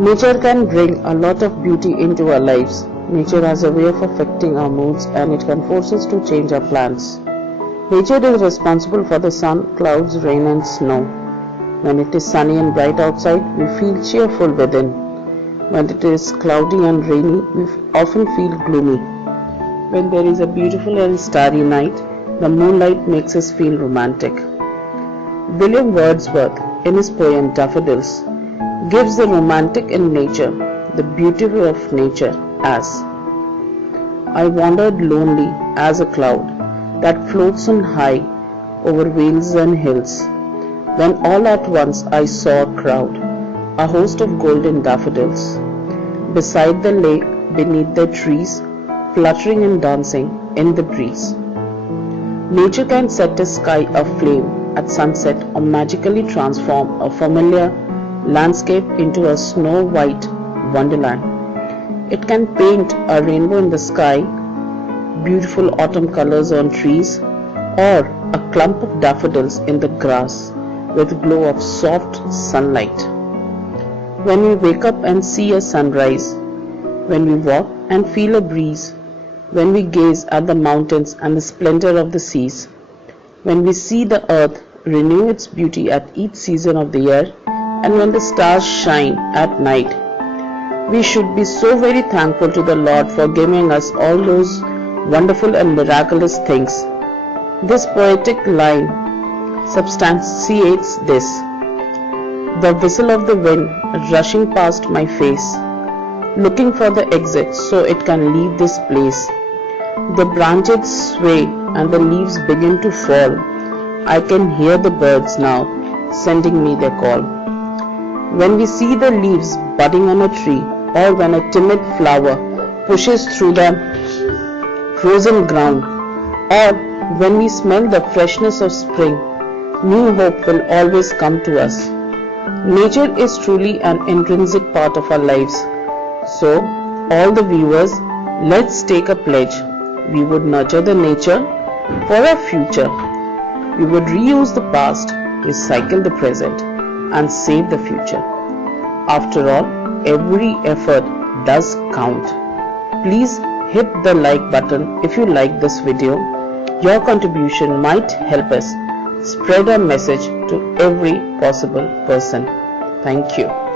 Nature can bring a lot of beauty into our lives. Nature has a way of affecting our moods, and it can force us to change our plans. Nature is responsible for the sun, clouds, rain and snow. When it is sunny and bright outside, we feel cheerful within. When it is cloudy and rainy, we often feel gloomy. When there is a beautiful and starry night, the moonlight makes us feel romantic. William Wordsworth, in his poem Daffodils, gives the romantic in nature, the beauty of nature as: I wandered lonely as a cloud that floats on high over vales and hills, when all at once I saw a crowd, a host of golden daffodils, beside the lake, beneath the trees, fluttering and dancing in the breeze. Nature can set a sky aflame at sunset or magically transform a familiar landscape into a snow-white wonderland. It can paint a rainbow in the sky, beautiful autumn colors on trees, or a clump of daffodils in the grass with glow of soft sunlight. When we wake up and see a sunrise, when we walk and feel a breeze, when we gaze at the mountains and the splendor of the seas, when we see the earth renew its beauty at each season of the year, and when the stars shine at night, we should be so very thankful to the Lord for giving us all those wonderful and miraculous things. This poetic line substantiates this. The whistle of the wind rushing past my face, looking for the exit so it can leave this place. The branches sway and the leaves begin to fall. I can hear the birds now sending me their call. When we see the leaves budding on a tree, or when a timid flower pushes through the frozen ground, or when we smell the freshness of spring, new hope will always come to us. Nature is truly an intrinsic part of our lives. So, all the viewers, let's take a pledge. We would nurture the nature for our future. We would reuse the past, recycle the present, and save the future. After all, every effort does count. Please hit the like button if you like this video. Your contribution might help us spread our message to every possible person. Thank you.